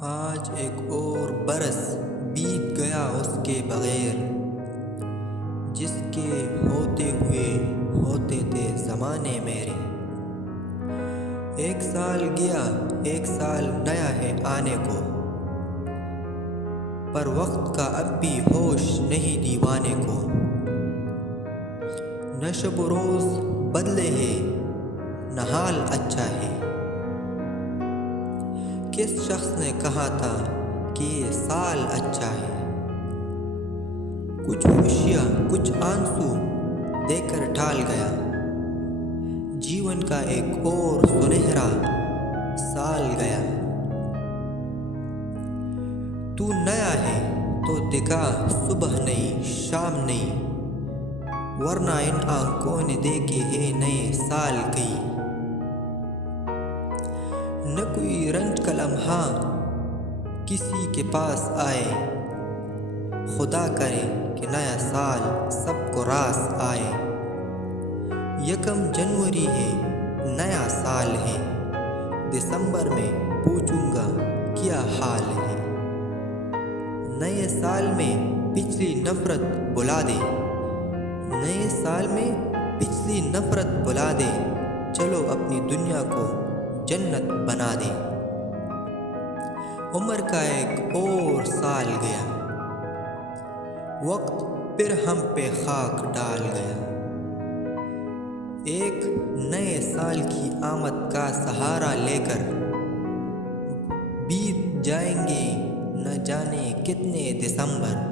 आज एक और बरस बीत गया उसके बगैर, जिसके होते हुए होते थे ज़माने मेरे। एक साल गया, एक साल नया है आने को, पर वक्त का अब भी होश नहीं दीवाने को। न शब रोज़ बदले है, न हाल अच्छा है। किस शख्स ने कहा था कि ये साल अच्छा है? कुछ खुशियाँ कुछ आंसू देकर ढाल गया, जीवन का एक और सुनहरा साल गया। तू नया है तो दिखा सुबह नहीं शाम नहीं, वरना इन आंखों ने देखे है नए साल गई। न कोई रंज का लम्हा किसी के पास आए, खुदा करे कि नया साल सबको रास आए। यकम जनवरी है, नया साल है, दिसंबर में पूछूंगा क्या हाल है। नए साल में पिछली नफरत बुला दे, नए साल में पिछली नफरत बुला दे, चलो अपनी दुनिया को जन्नत बना दे। उम्र का एक और साल गया, वक्त फिर हम पे खाक डाल गया। एक नए साल की आमद का सहारा लेकर बीत जाएंगे न जाने कितने दिसंबर।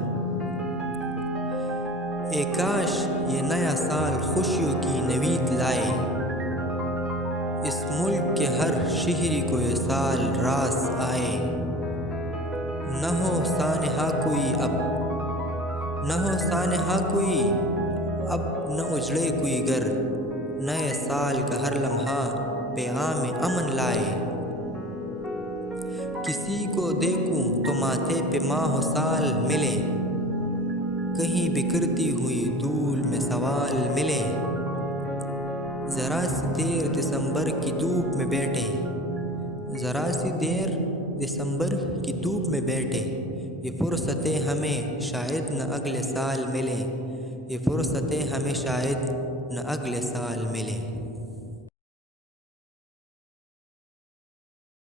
काश ये नया साल खुशियों की नवीद लाए, इस मुल्क के हर शहरी को ये साल रास आए। न हो सानहा कोई अब, न हो सानहा कोई अब, न उजड़े कोई घर, नए साल का हर लम्हा पैगाम अमन लाए। किसी को देखूं तो माथे पे माह साल मिले, कहीं बिखरती हुई धूल में सवाल मिले। ज़रा सी देर दिसंबर की धूप में बैठे, ज़रा सी देर दिसंबर की धूप में बैठे। ये फुर्सतें हमें शायद न अगले साल मिले, ये फुर्सतें हमें शायद न अगले साल मिले।